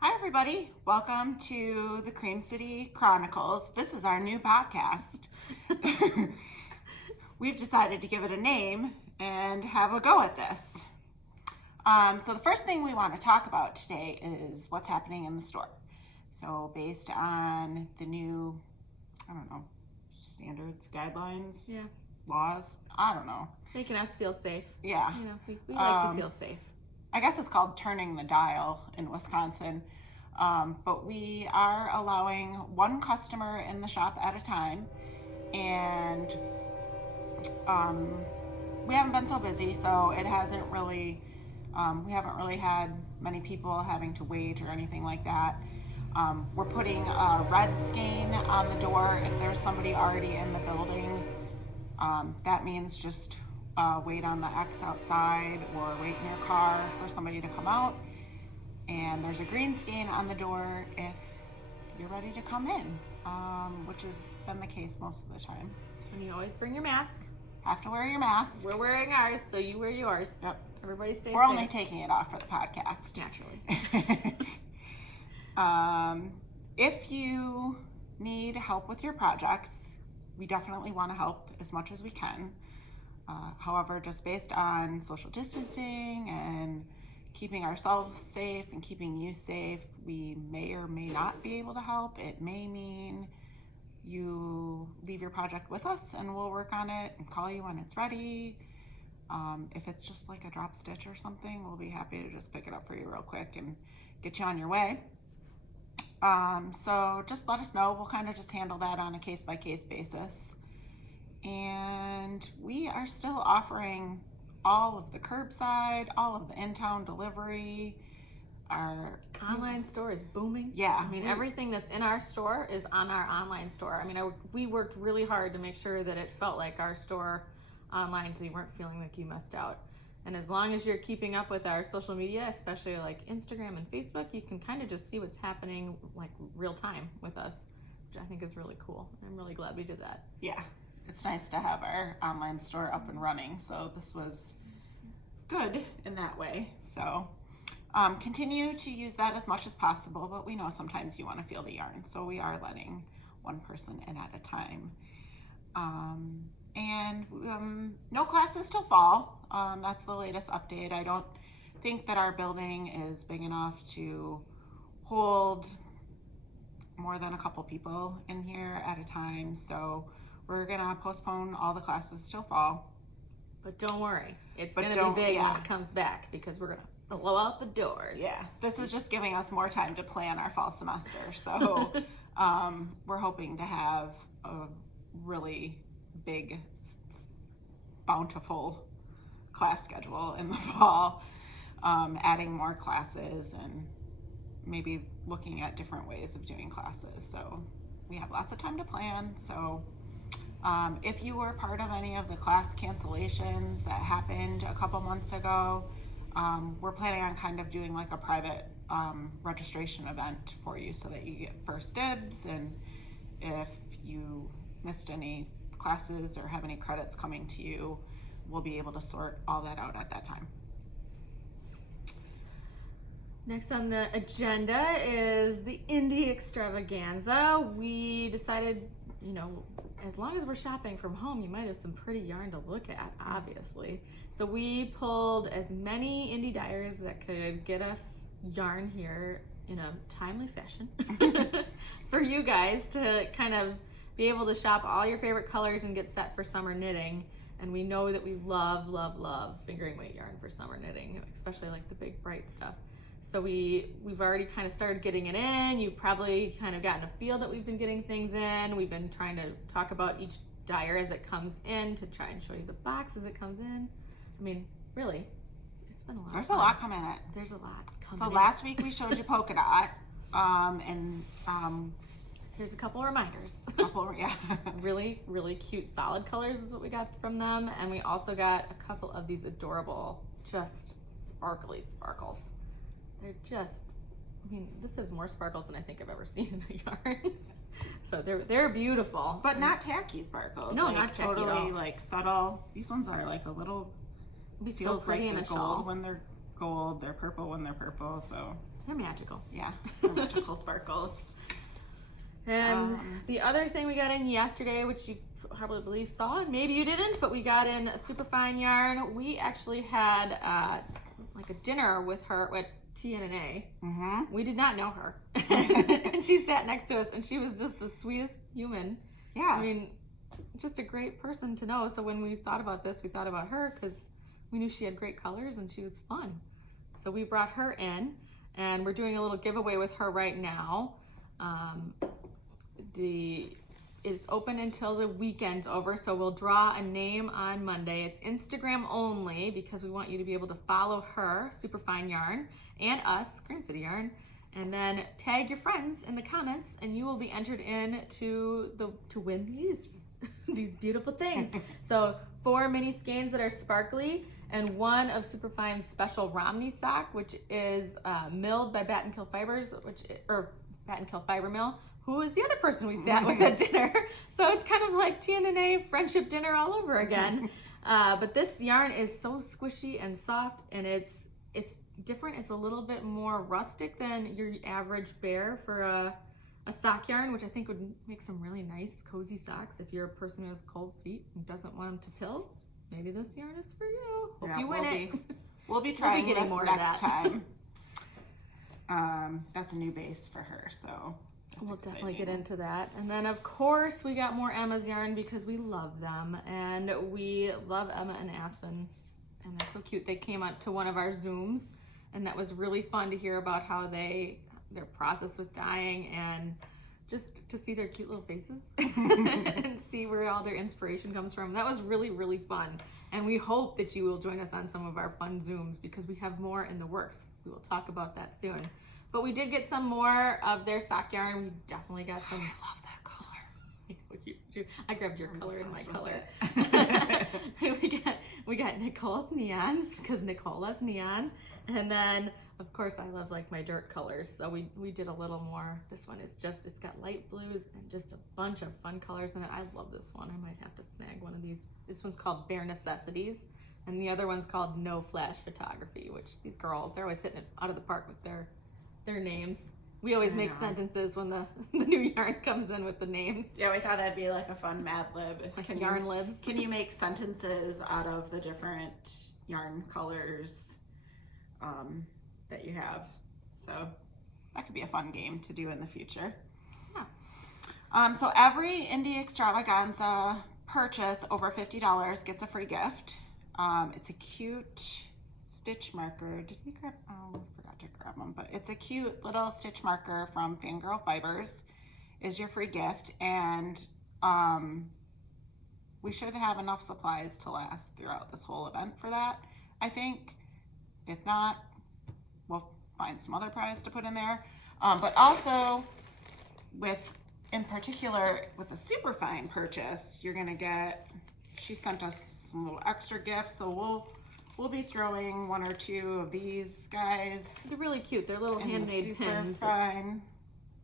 Hi, everybody. Welcome to the Cream City Chronicles. This is our new podcast. We've decided to give it a name and have a go at this. So the first thing we want to talk about today is what's happening in the store. So based on the new, standards, guidelines, laws, I don't know. Making us feel safe. Yeah. We like to feel safe. I guess it's called turning the dial in Wisconsin. But we are allowing one customer in the shop at a time, and we haven't been so busy, so it hasn't really, we haven't really had many people having to wait or anything like that. We're putting a red skein on the door if there's somebody already in the building. That means just wait on the X outside or wait in your car for somebody to come out. And there's a green skein on the door if you're ready to come in, which has been the case most of the time. And you always bring your mask. Have to wear your mask. We're wearing ours, so you wear yours. Yep. Everybody stay safe. We're only taking it off for the podcast. Naturally. If you need help with your projects, we definitely want to help as much as we can. However, just based on social distancing and keeping ourselves safe and keeping you safe, we may or may not be able to help. It may mean you leave your project with us and we'll work on it and call you when it's ready. If it's just like a drop stitch or something, we'll be happy to just pick it up for you real quick and get you on your way. So just let us know. We'll kind of just handle that on a case-by-case basis. And we are still offering all of the curbside, all of the in-town delivery. Our online store is booming. Yeah. I mean, everything that's in our store is on our online store. I mean, we worked really hard to make sure that it felt like our store online, so you weren't feeling like you missed out. And as long as you're keeping up with our social media, especially like Instagram and Facebook, you can kind of just see what's happening like real time with us, which I think is really cool. I'm really glad we did that. Yeah. It's nice to have our online store up and running, so this was good in that way. So continue to use that as much as possible, but we know sometimes you want to feel the yarn, so we are letting one person in at a time. And no classes till fall. That's the latest update. I don't think that our building is big enough to hold more than a couple people in here at a time, so we're gonna postpone all the classes till fall. But don't worry, it's gonna be big when it comes back because we're gonna blow out the doors. Yeah, this is just giving us more time to plan our fall semester. So we're hoping to have a really big, bountiful class schedule in the fall, adding more classes and maybe looking at different ways of doing classes. So we have lots of time to plan. So if you were part of any of the class cancellations that happened a couple months ago, we're planning on kind of doing like a private registration event for you so that you get first dibs, and if you missed any classes or have any credits coming to you, we'll be able to sort all that out at that time. Next on the agenda is the Indie Extravaganza. We decided, as long as we're shopping from home, you might have some pretty yarn to look at, obviously. So we pulled as many indie dyers that could get us yarn here in a timely fashion for you guys to kind of be able to shop all your favorite colors and get set for summer knitting. And we know that we love, love, love fingering weight yarn for summer knitting, especially like the big bright stuff. So we've already kind of started getting it in. You've probably kind of gotten a feel that we've been getting things in. We've been trying to talk about each dyer as it comes in to try and show you the box as it comes in. I mean, really, it's been a lot. There's a lot coming in. There's a lot coming So in. last week we showed you polka dot, here's a couple reminders. Yeah. Really, really cute solid colors is what we got from them. And we also got a couple of these adorable, just sparkly sparkles. They're just, this is more sparkles than I think I've ever seen in a yarn. So they're beautiful. But not tacky sparkles. No, not tacky totally at all. like subtle. These ones are like a little, It'd be so feels pretty like in they're a gold shawl. when they're gold, they're purple when they're purple, so They're magical. Yeah, they're magical sparkles. And the other thing we got in yesterday, which you probably saw, and maybe you didn't, but we got in a superfine yarn. We actually had like a dinner with her at TNNA. Mm-hmm. We did not know her. And she sat next to us, and she was just the sweetest human. Yeah. I mean, just a great person to know. So when we thought about this, we thought about her because we knew she had great colors and she was fun. So we brought her in, and we're doing a little giveaway with her right now. It's open until the weekend's over, so we'll draw a name on Monday. It's Instagram only because we want you to be able to follow her, Superfine Yarn, and us, Cream City Yarn, and then tag your friends in the comments, and you will be entered in to win these beautiful things. So 4 mini skeins that are sparkly, and 1 of Superfine's special Romney sock, which is milled by Bat and Kill Fibers, Bat and Kill Fiber Mill, who is the other person we sat with at dinner. So it's kind of like TNNA friendship dinner all over again. But this yarn is so squishy and soft, and it's different. It's a little bit more rustic than your average bear for a sock yarn, which I think would make some really nice cozy socks if you're a person who has cold feet and doesn't want them to pill. Maybe this yarn is for you. Hope you win it. We'll be trying getting this more next time. That's a new base for her, so we'll definitely get into that. And then of course we got more Emma's yarn because we love them, and we love Emma and Aspen, and they're so cute. They came out to one of our Zooms, and that was really fun to hear about how their process with dyeing, and just to see their cute little faces and see where all their inspiration comes from. That was really, really fun. And we hope that you will join us on some of our fun Zooms because we have more in the works. We will talk about that soon. But we did get some more of their sock yarn. We definitely got some. I love that color. I grabbed your color and my color. we got Nicole's neons because Nicole loves neon. And then of course I love like my dirt colors. So we did a little more. This one is it's got light blues and just a bunch of fun colors in it. I love this one. I might have to snag one of these. This one's called Bare Necessities. And the other one's called No Flash Photography, which they're always hitting it out of the park with their names. We always make sentences when the new yarn comes in with the names. Yeah, we thought that'd be like a fun Mad Lib. Like yarn libs. Can you make sentences out of the different yarn colors that you have? So that could be a fun game to do in the future. Yeah. So every Indie Extravaganza purchase over $50 gets a free gift. It's a cute stitch marker. Did we grab? Oh, I forgot to grab them. But it's a cute little stitch marker from Fangirl Fibers. Is your free gift, and we should have enough supplies to last throughout this whole event for that. I think. If not, we'll find some other prize to put in there. But also, in particular with a Superfine purchase, you're gonna get. She sent us some little extra gifts, so we'll be throwing 1 or 2 of these guys. They're really cute. They're little handmade pins. Superfine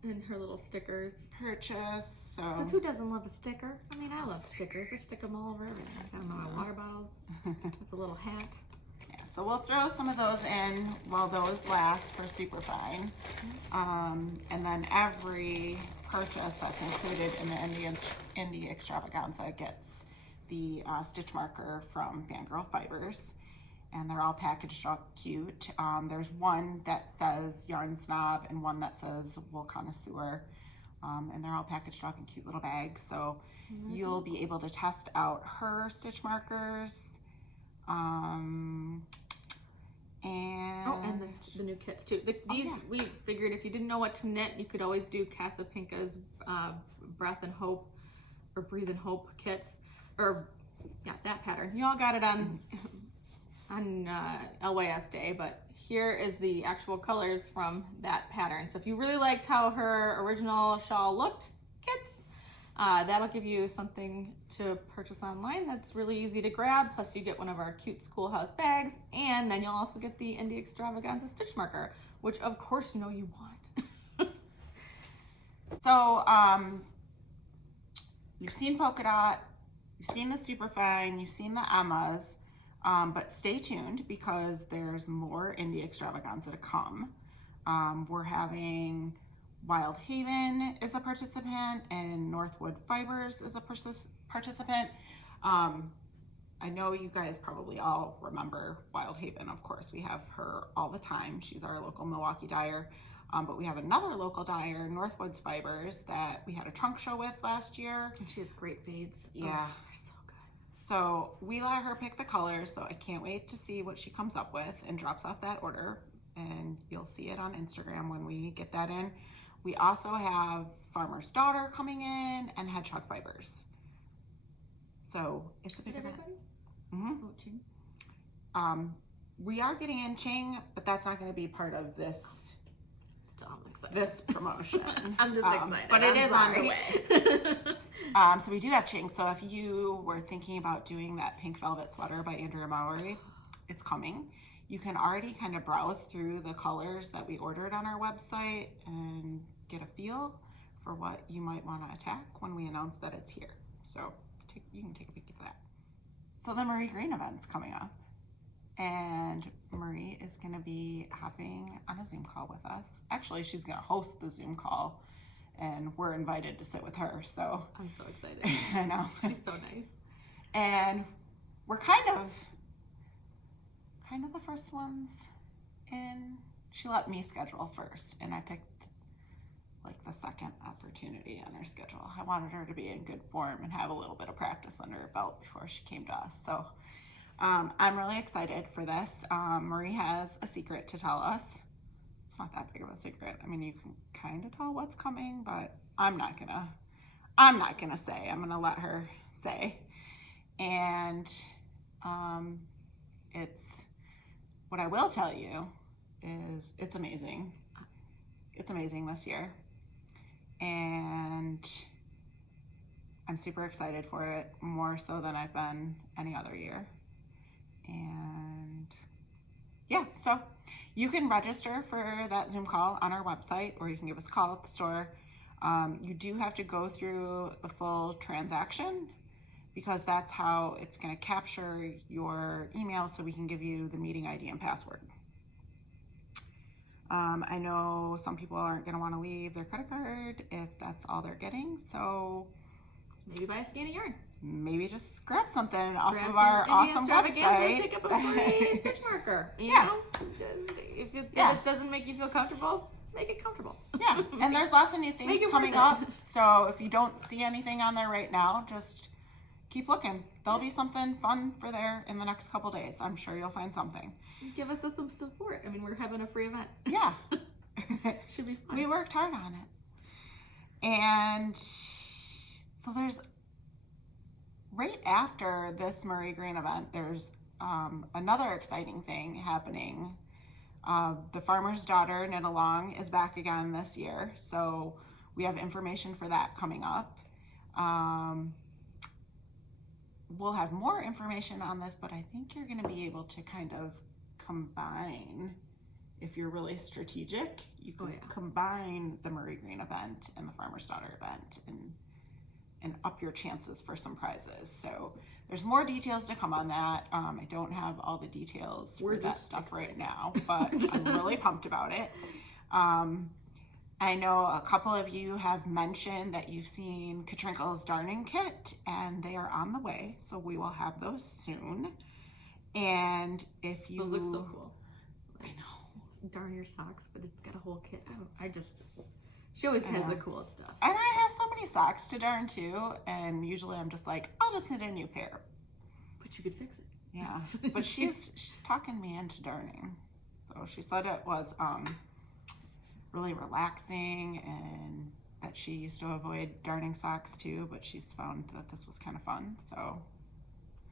and her little stickers. Purchase. So. Because who doesn't love a sticker? I mean, I love stickers. I stick them all over everything. I got them on my water bottles. It's a little hat. Yeah, so we'll throw some of those in while those last for Superfine. And then every purchase that's included in the Indie Extravaganza gets the stitch marker from Fangirl Fibers. And they're all packaged up cute. There's one that says Yarn Snob and one that says Wool Connoisseur. And they're all packaged up in cute little bags. So you'll be able to test out her stitch markers. And the new kits too. We figured if you didn't know what to knit, you could always do Casapinka's Breath and Hope or Breathe and Hope kits. Or that pattern. You all got it on LYS Day, but here is the actual colors from that pattern. So if you really liked how her original shawl looked, kits, that'll give you something to purchase online that's really easy to grab. Plus you get one of our cute schoolhouse bags, and then you'll also get the Indie Extravaganza stitch marker, which of course you know you want. So you've seen Polka Dot, you've seen the Superfine, you've seen the Emmas. But stay tuned because there's more Indie Extravaganza to come. We're having Wild Haven is a participant, and Northwood Fibers is a participant. I know you guys probably all remember Wild Haven, of course. We have her all the time. She's our local Milwaukee dyer. But we have another local dyer, Northwoods Fibers, that we had a trunk show with last year. And she has great fades. Yeah. Oh, they're so good. So we let her pick the colors, so I can't wait to see what she comes up with and drops off that order. And you'll see it on Instagram when we get that in. We also have Farmer's Daughter coming in and Hedgehog Fibers. So it's a big event. We are getting in Ching, but that's not going to be part of this. Still, I'm excited. This promotion. I'm just excited. But it is on the way. So we do have Ching. So if you were thinking about doing that pink velvet sweater by Andrea Mowry, it's coming. You can already kind of browse through the colors that we ordered on our website and get a feel for what you might want to attack when we announce that it's here. So you can take a peek at that. So the Marie Green event's coming up, and Marie is going to be hopping on a Zoom call with us. Actually, she's going to host the Zoom call, and we're invited to sit with her. So I'm so excited. I know. She's so nice. And we're kind of the first ones in. She let me schedule first, and I picked like the second opportunity on her schedule. I wanted her to be in good form and have a little bit of practice under her belt before she came to us. So I'm really excited for this. Marie has a secret to tell us. It's not that big of a secret. I mean, you can kind of tell what's coming, but I'm not gonna say. I'm gonna let her say. And what I will tell you is it's amazing. It's amazing this year. And I'm super excited for it, more so than I've been any other year. And yeah, so you can register for that Zoom call on our website, or you can give us a call at the store. You do have to go through the full transaction, because that's how it's going to capture your email, so we can give you the meeting ID and password. I know some people aren't going to want to leave their credit card if that's all they're getting, so maybe buy a skein of yarn. Maybe just grab something off of our awesome website. Pick up a free stitch marker. You know? Just, if it doesn't make you feel comfortable, make it comfortable. Yeah, and there's lots of new things coming up, so if you don't see anything on there right now, just keep looking. There'll be something fun for there in the next couple days. I'm sure you'll find something. Give us some support. I mean, we're having a free event. Yeah. Should be fun. We worked hard on it. And so there's, right after this Marie Green event, there's another exciting thing happening. The Farmer's Daughter Knit Along is back again this year. So we have information for that coming up. We'll have more information on this, but I think you're going to be able to kind of combine, if you're really strategic, you can combine the Marie Green event and the Farmer's Daughter event and up your chances for some prizes. So there's more details to come on that. I don't have all the details for that stuff right now, but I'm really pumped about it. I know a couple of you have mentioned that you've seen Chronicles darning kit, and they are on the way, so we will have those soon. And if you... Those look so cool. I know. Darn your socks, but it's got a whole kit out. She always has the coolest stuff. And I have so many socks to darn too, and usually I'm just like, I'll just knit a new pair. But you could fix it. Yeah, but she's talking me into darning. So she said it was really relaxing, and that she used to avoid darning socks too, but she's found that this was kind of fun. So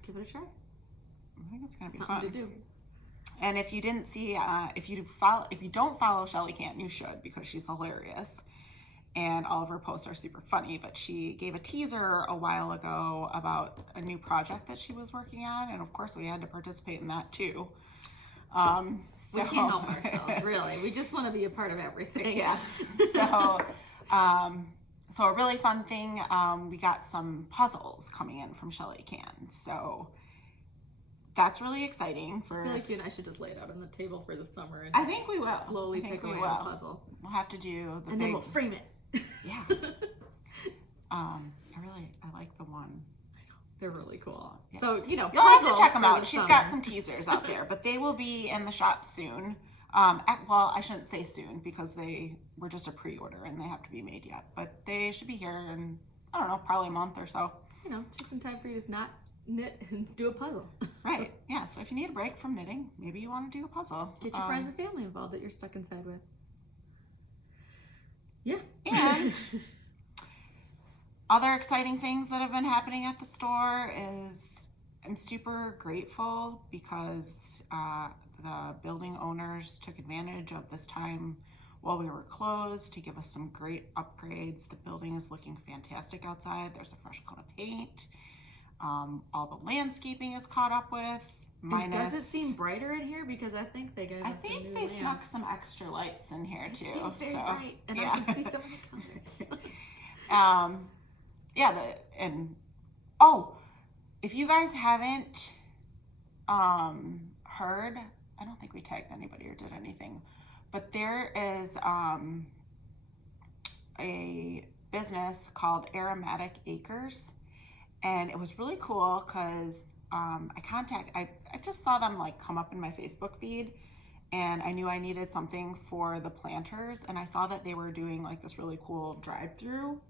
give it a try. I think it's gonna be Something fun to do. And if you didn't see, if you don't follow Shelly Canton, you should, because she's hilarious, and all of her posts are super funny. But she gave a teaser a while ago about a new project that she was working on, and of course we had to participate in that too. We can't help ourselves, really. We just want to be a part of everything. Yeah. So a really fun thing, we got some puzzles coming in from Shelly Canton. So that's really exciting. I feel like you and I should just lay it out on the table for the summer and I think we will. slowly pick away at the puzzle. We'll have to do the and then we'll frame it. Yeah. I like the one. They're really cool. Yeah. So, you'll have to check them out. She's got some teasers out there, but they will be in the shop soon. Well, I shouldn't say soon because they were just a pre-order and they have to be made yet, but they should be here in, I don't know, probably a month or so. Just in time for you to not knit and do a puzzle. Right. Yeah. So if you need a break from knitting, maybe you want to do a puzzle. Get your friends and family involved that you're stuck inside with. Yeah. And other exciting things that have been happening at the store is I'm super grateful because the building owners took advantage of this time while we were closed to give us some great upgrades. The building is looking fantastic outside. There's a fresh coat of paint. All the landscaping is caught up with. Does it seem brighter in here? Because I think they gave us I think they snuck some extra lights in here too. It seems very bright, and I can see some of the colors. If you guys haven't heard, I don't think we tagged anybody or did anything, but there is a business called Aromatic Acres, and it was really cool because I just saw them like come up in my Facebook feed, and I knew I needed something for the planters, and I saw that they were doing like this really cool drive-through.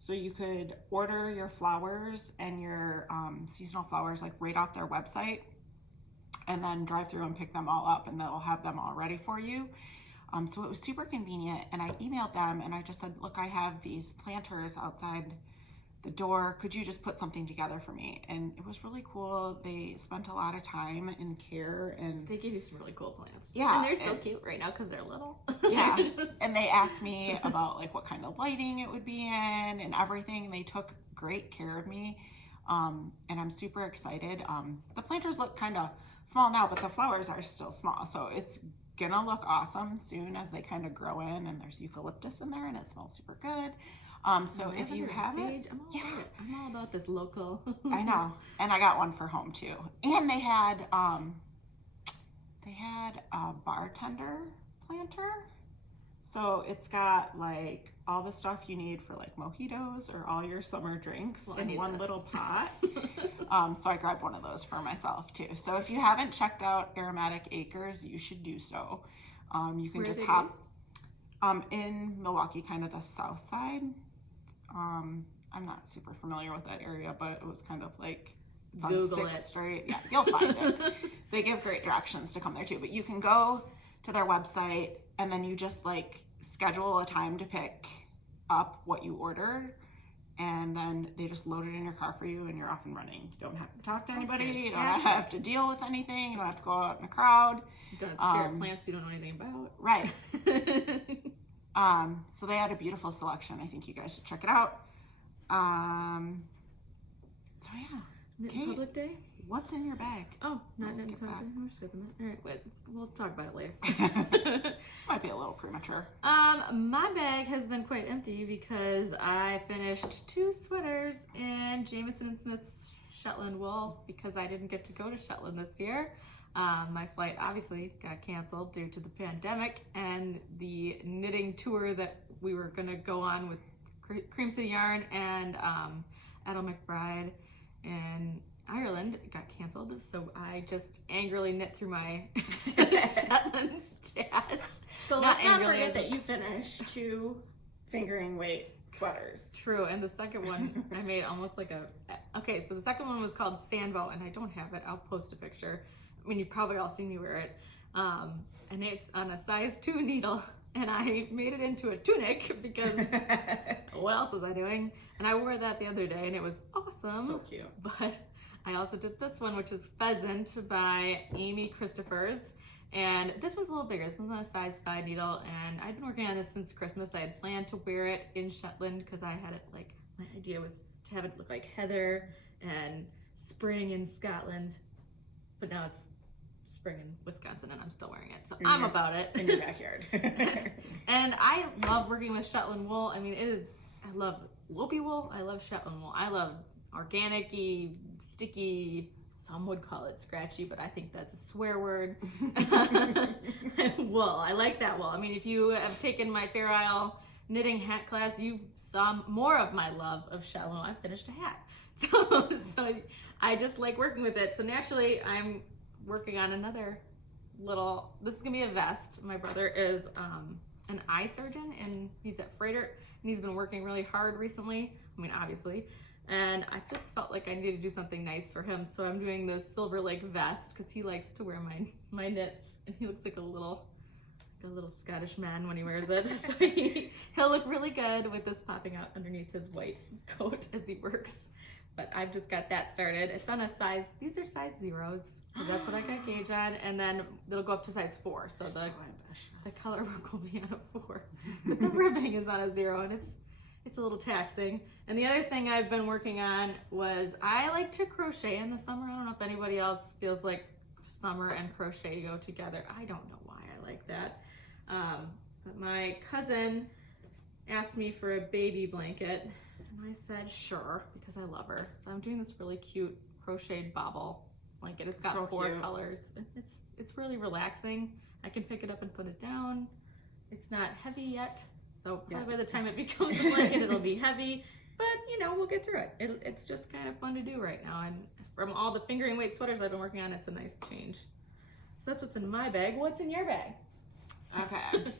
So you could order your flowers and your seasonal flowers like right off their website and then drive through and pick them all up, and they'll have them all ready for you. So it was super convenient, and I emailed them and I just said, look, I have these planters outside the door. Could you just put something together for me? And it was really cool. They spent a lot of time and care, and they gave you some really cool plants. Yeah. And they're so cute right now because they're little. Yeah. And they asked me about like what kind of lighting it would be in and everything. They took great care of me. And I'm super excited. The planters look kind of small now, but the flowers are still small. So it's gonna look awesome soon as they kind of grow in, and there's eucalyptus in there and it smells super good. So if you haven't, I'm all about this local. I know, and I got one for home too. And they had a bartender planter, so it's got like all the stuff you need for like mojitos or all your summer drinks in one little pot. So I grabbed one of those for myself too. So if you haven't checked out Aromatic Acres, you should do so. You can just hop in Milwaukee, kind of the south side. I'm not super familiar with that area, but it was kind of like it's on Google 6th it. Street. Yeah, you'll find it. They give great directions to come there too, but you can go to their website and then you just like schedule a time to pick up what you ordered, and then they just load it in your car for you and you're off and running. You don't have to talk to anybody. You don't have to deal with anything. You don't have to go out in a crowd. You don't have to stare at plants you don't know anything about. Right. So they had a beautiful selection. I think you guys should check it out. So yeah. Knit Public Day? What's in your bag? Oh, not We'll Knit skip Public Day. We're skipping that. All right, wait, we'll talk about it later. Might be a little premature. My bag has been quite empty because I finished 2 sweaters in Jamieson and Smith's Shetland wool because I didn't get to go to Shetland this year. My flight obviously got canceled due to the pandemic, and the knitting tour that we were going to go on with Cream City Yarn and Adel McBride in Ireland got canceled, so I just angrily knit through my Shetland stash. So let's not forget that you finished 2 fingering weight sweaters. True, and the second one I made almost like okay, so the second one was called Sandbow, and I don't have it. I'll post a picture. I mean, you've probably all seen me wear it. And it's on a size 2 needle, and I made it into a tunic because what else was I doing? And I wore that the other day, and it was awesome. So cute. But I also did this one, which is Pheasant by Amy Christoffers. And this one's a little bigger. This one's on a size 5 needle, and I've been working on this since Christmas. I had planned to wear it in Shetland because I had it like, my idea was to have it look like heather and spring in Scotland. But now it's spring in Wisconsin and I'm still wearing it. So I'm about it. In your backyard. And I love working with Shetland wool. I mean, I love Lopi wool. I love Shetland wool. I love organic-y, sticky, some would call it scratchy, but I think that's a swear word. Wool. I like that wool. I mean, if you have taken my Fair Isle knitting hat class, you saw more of my love of Shallow. I finished a hat. So I just like working with it. So naturally, I'm working on another little, this is gonna be a vest. My brother is an eye surgeon, and he's at Freighter, and he's been working really hard recently. I mean, obviously. And I just felt like I needed to do something nice for him. So I'm doing this Silver Lake vest because he likes to wear my knits, and he looks like a little Scottish man when he wears it. So he'll look really good with this popping out underneath his white coat as he works. But I've just got that started. It's on a size, these are size 0s, because that's what I got gauge on. And then it'll go up to size 4. So the color work will be on a 4. But the ribbing is on a 0, and it's a little taxing. And the other thing I've been working on was I like to crochet in the summer. I don't know if anybody else feels like summer and crochet go together. I don't know why I like that. But my cousin asked me for a baby blanket, and I said sure, because I love her. So I'm doing this really cute crocheted bobble blanket. It's got so 4 colors. It's really relaxing. I can pick it up and put it down. It's not heavy yet. So probably by the time it becomes a blanket, it'll be heavy, but we'll get through it. It's just kind of fun to do right now. And from all the fingering weight sweaters I've been working on, it's a nice change. So that's what's in my bag. What's in your bag? Okay.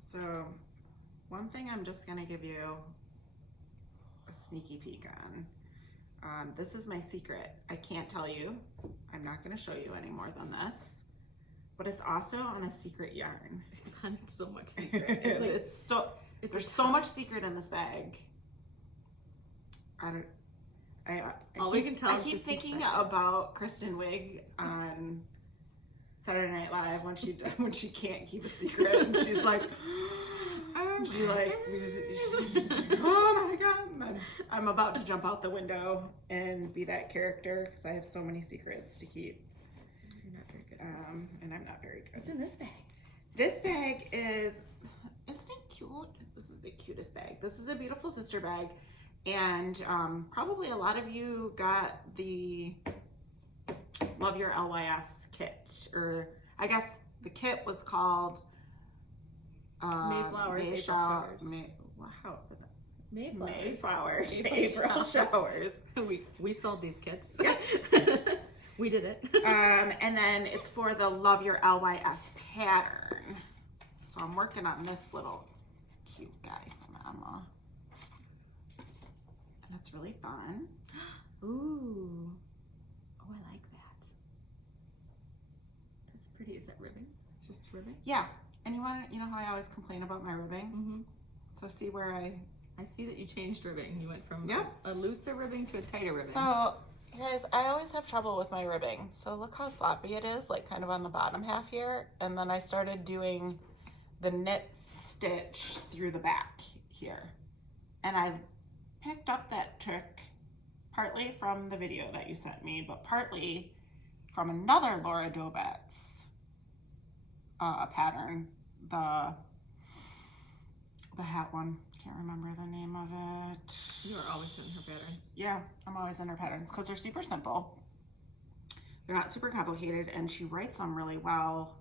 So one thing I'm just gonna give you a sneaky peek on. This is my secret. I can't tell you. I'm not gonna show you any more than this. But it's also on a secret yarn. It's on so much secret. There's so much secret in this bag. I keep thinking about Kristen Wiig on Saturday Night Live when she can't keep a secret, and she's like, she's like, oh my god, I'm about to jump out the window and be that character because I have so many secrets to keep. You're not very good. And I'm not very good. What's in this bag? This bag isn't it cute? This is the cutest bag. This is a beautiful sister bag, and probably a lot of you got the Love Your LYS kit, or I guess the kit was called Mayflowers, Mayflowers, April showers. We sold these kits. Yep. We did it. And then it's for the Love Your LYS pattern. So I'm working on this little cute guy from Emma. And it's really fun. Ooh. Oh, I like that. That's pretty. Is that ribbing? It's just ribbing? Yeah. And you know how I always complain about my ribbing? Mm-hmm. So see where I see that you changed ribbing. You went from Yep. a looser ribbing to a tighter ribbing. So guys, I always have trouble with my ribbing. So look how sloppy it is, like kind of on the bottom half here. And then I started doing the knit stitch through the back here. And I picked up that trick partly from the video that you sent me, but partly from another Laura Dobet's pattern, the hat one. Can't remember the name of it. You are always in her patterns. Yeah, I'm always in her patterns because they're super simple. They're not super complicated, and she writes them really well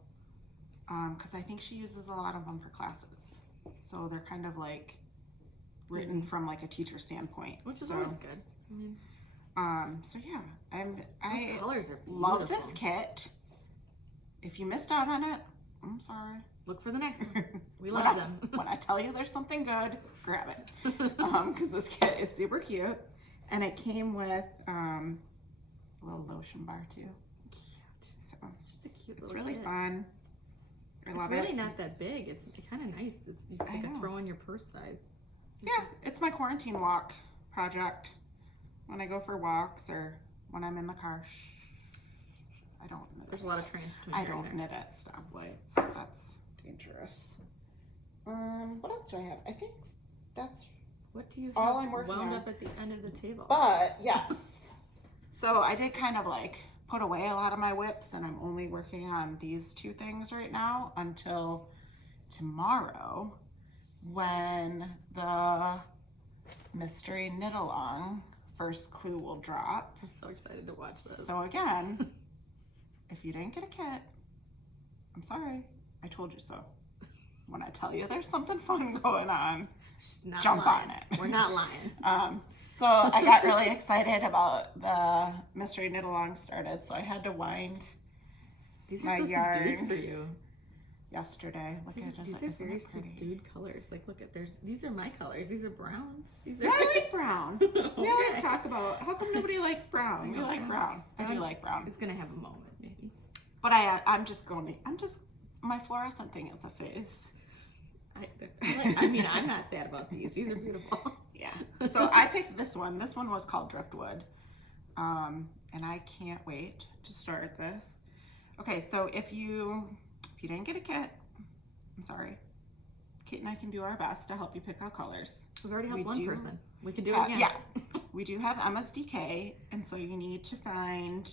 because I think she uses a lot of them for classes. So they're kind of like written from like a teacher standpoint. Which is always good. So yeah, I colors are love this kit. If you missed out on it, I'm sorry. Look for the next one. We love them. When I tell you there's something good, grab it. Because this kit is super cute. And it came with a little lotion bar too. Cute. So It's a cute it's little really kit. fun. I love it. It's really not that big. It's kind of nice. It's like a throw in your purse size. Yeah, it's my quarantine walk project. When I go for walks or when I'm in the car. I don't knit. There's a lot of trains I don't knit at stoplights. That's dangerous. What else do I have? I think that's what do you have all I'm working wound on. up at the end of the table? But yes. So I did kind of like put away a lot of my whips, and I'm only working on these 2 things right now until tomorrow when the mystery knit along first clue will drop. I'm so excited to watch this. So again, if you didn't get a kit, I'm sorry. I told you so. When I tell you there's something fun going on, She's not jump lying. on it. We're not lying. So I got really excited about the mystery knit along started, so I had to wind These my are so yarn subdued for you. yesterday. Look at These are very subdued colors. Like, look at these are my colors. These are browns. These are. Yeah, I like brown. We Okay. always talk about how come nobody likes brown. We like brown. I do like brown. It's gonna have a moment, maybe. But my fluorescent thing is a phase. I'm not sad about these. These are beautiful. Yeah. So I picked this one. This one was called Driftwood. And I can't wait to start this. Okay, so if you didn't get a kit, I'm sorry. Kate and I can do our best to help you pick out colors. We've already helped one person. We can do it again. Yeah. We do have MSDK, and so you need to find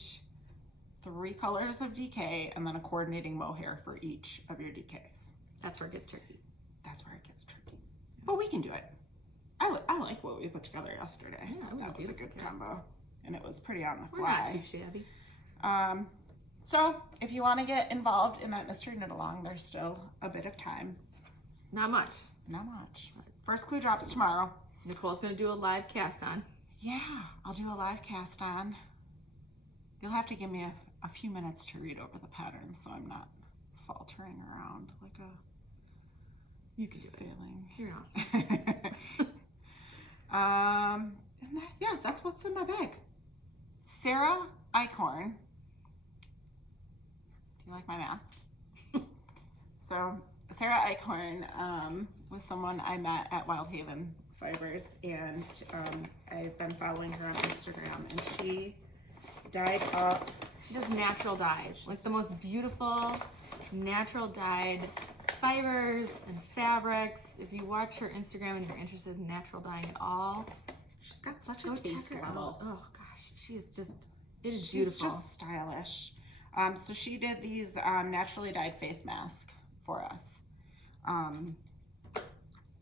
3 colors of DK and then a coordinating mohair for each of your DKs. That's where it gets tricky. That's where it gets tricky. But we can do it. I like what we put together yesterday. Yeah, That was a good combo. And it was pretty on the We're fly. not too shabby. So if you want to get involved in that mystery knit along, there's still a bit of time. Not much. Not much. First clue drops tomorrow. Nicole's gonna do a live cast on. Yeah, I'll do a live cast on. You'll have to give me a few minutes to read over the pattern so I'm not faltering around like a You can do it. failing. You're awesome. And that's what's in my bag. Sarah Eichhorn. Do you like my mask? So Sarah Eichhorn was someone I met at Wild Haven Fibers, and I've been following her on Instagram, and she dyed up. She does natural dyes, like the most beautiful natural dyed fibers and fabrics. If you watch her Instagram and you're interested in natural dyeing at all, She's got such a go taste check her level. out. Oh gosh, she is just, it is She's beautiful. just stylish. So she did these naturally dyed face masks for us.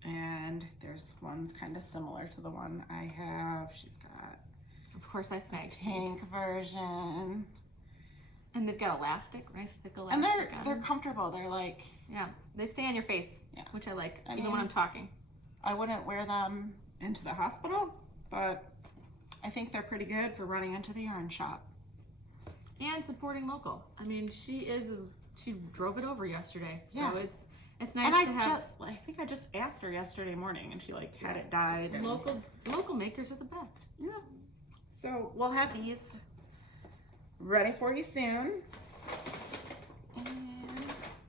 And there's one's kind of similar to the one I have. She's got Of course, I snagged pink version. And they've got elastic, nice thick elastic. And on they're them. comfortable. They're like, Yeah, they stay on your face, Yeah. which I like, I even mean- when I'm talking. I wouldn't wear them into the hospital, but I think they're pretty good for running into the yarn shop. And supporting local. I mean, she drove it over yesterday, so Yeah. it's nice And to have I think I just asked her yesterday morning, and she like had it dyed. and- local makers are the best. Yeah. So we'll have these ready for you soon. And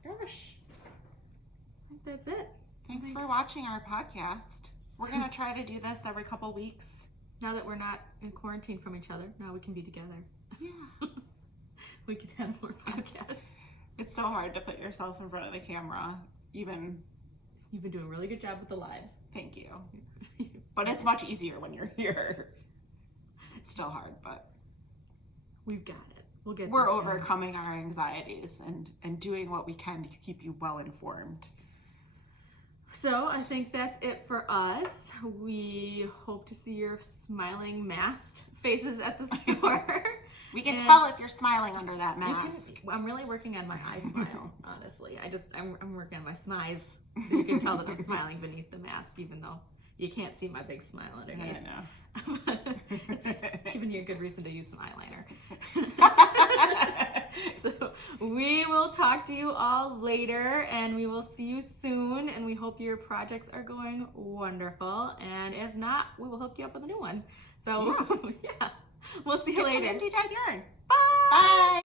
gosh, I think that's it. thanks for watching our podcast. We're gonna try to do this every couple weeks. Now that we're not in quarantine from each other, now we can be together. Yeah. We can have more podcasts. It's so hard to put yourself in front of the camera. Even, You've been doing a really good job with the lives. thank you. But it's much easier when you're here. It's still hard, but We've got it. We'll get we're this done. overcoming our anxieties and doing what we can to keep you well informed. So I think that's it for us. We hope to see your smiling masked faces at the store. We can And tell if you're smiling under that mask. I'm really working on my eye smile, honestly. I'm working on my smize, so you can tell that I'm smiling beneath the mask, even though you can't see my big smile underneath. I know. It's giving you a good reason to use some eyeliner. So we will talk to you all later, and we will see you soon, and we hope your projects are going wonderful, and if not, we will hook you up with a new one. So yeah, we'll see you Get some later. indie dyed yarn. Bye. Bye.